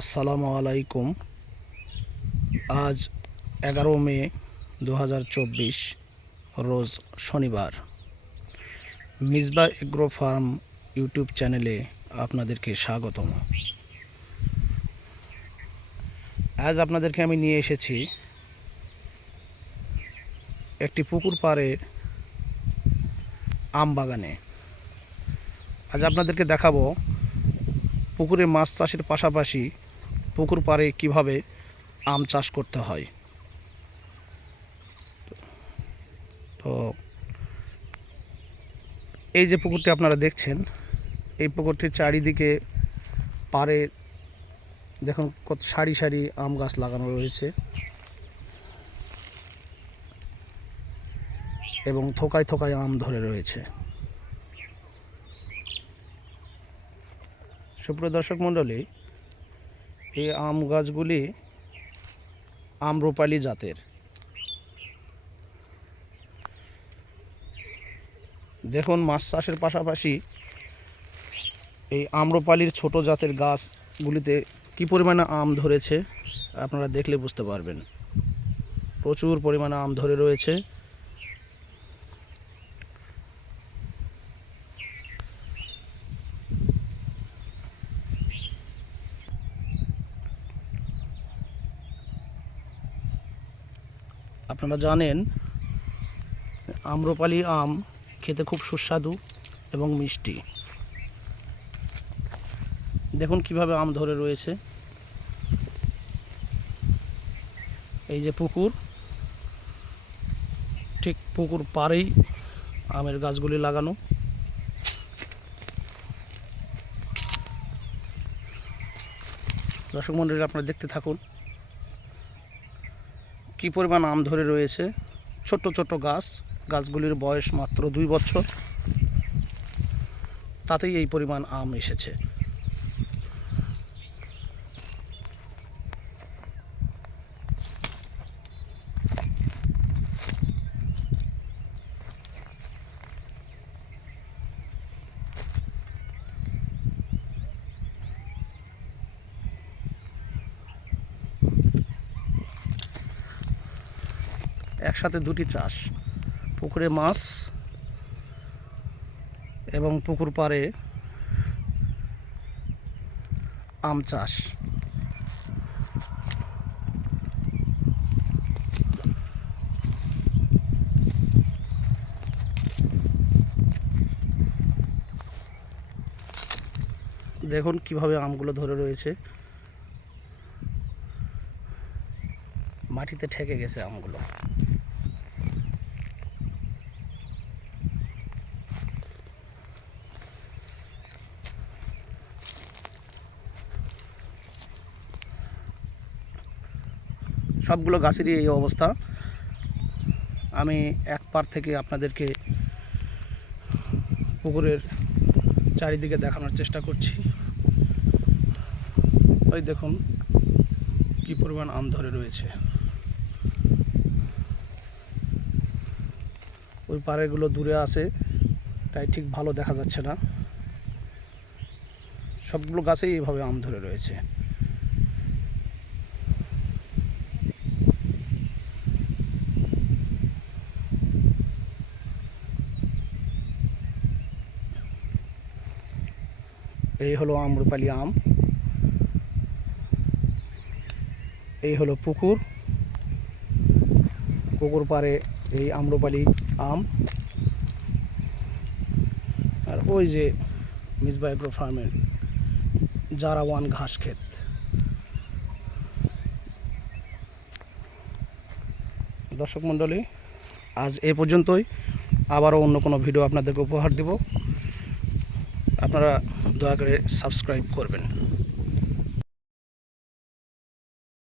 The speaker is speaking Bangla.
আসসালামু আলাইকুম। আজ 11 মে 2024 রোজ শনিবার। মিসবাহ এগ্রো ফার্ম ইউটিউব চ্যানেলে আপনাদেরকে স্বাগতম। আজ আপনাদেরকে আমি নিয়ে এসেছি একটি পুকুর পাড়ে আম বাগানে। আজ আপনাদেরকে দেখাবো পুকুরে মাছ চাষের পাশাপাশি পুকুর পাড়ে কিভাবে আম চাষ করতে হয়। তো এই যে পুকুরটি আপনারা দেখছেন, এই পুকুরটির চারিদিকে পাড়ে দেখুন কত সারি সারি আম গাছ লাগানো রয়েছে এবং থোকায় থোকায় আম ধরে রয়েছে। সুপ্রিয় দর্শক মণ্ডলী, এই আম গাছগুলি আম্রপালি জাতের। দেখুন, মাছ চাষের পাশাপাশি এই আম্রপালির ছোট জাতের গাছগুলিতে কী পরিমাণে আম ধরেছে আপনারা দেখলে বুঝতে পারবেন। প্রচুর পরিমাণে আম ধরে রয়েছে। আপনারা জানেন আম্রপালি আম খেতে খুব সুস্বাদু এবং মিষ্টি। দেখুন কিভাবে আম ধরে রয়েছে। এই যে পুকুর, ঠিক পুকুর পাড়েই আমের গাছগুলি লাগানো। দর্শক মণ্ডলী, আপনারা দেখতে থাকুন কি পরিমাণ আম ধরে রয়েছে। ছোট্ট ছোট্ট গাছগুলির বয়স মাত্র 2 বছর, তাতেই এই পরিমাণ আম এসেছে। একসাথে দুটি চাষ, পুকুরে মাছ এবং পুকুর পাড়ে আম চাষ। দেখুন কিভাবে আমগুলো ধরে রয়েছে, মাটিতে ঠেকে গেছে আমগুলো। সবগুলো গাছেরই এই অবস্থা। আমি এক পার থেকে আপনাদেরকে পুকুরের চারিদিকে দেখানোর চেষ্টা করছি। ওই দেখুন কি পরিমাণ আম ধরে রয়েছে। ওই পাড়েগুলো দূরে আছে, তাই ঠিক ভালো দেখা যাচ্ছে না। সবগুলো গাছেই এইভাবে আম ধরে রয়েছে। এই হলো আম্রপালি আম, এই হলো পুকুর পাড়ে এই আম্রপালি আম। আর ওই যে মিসবাহ এগ্রো ফার্মের জারাওয়ান ঘাস ক্ষেত। দর্শক মণ্ডলী, আজ এ পর্যন্তই। আবারও অন্য কোনো ভিডিও আপনাদেরকে উপহার দেব। আপনারা দয়া করে সাবস্ক্রাইব করবেন।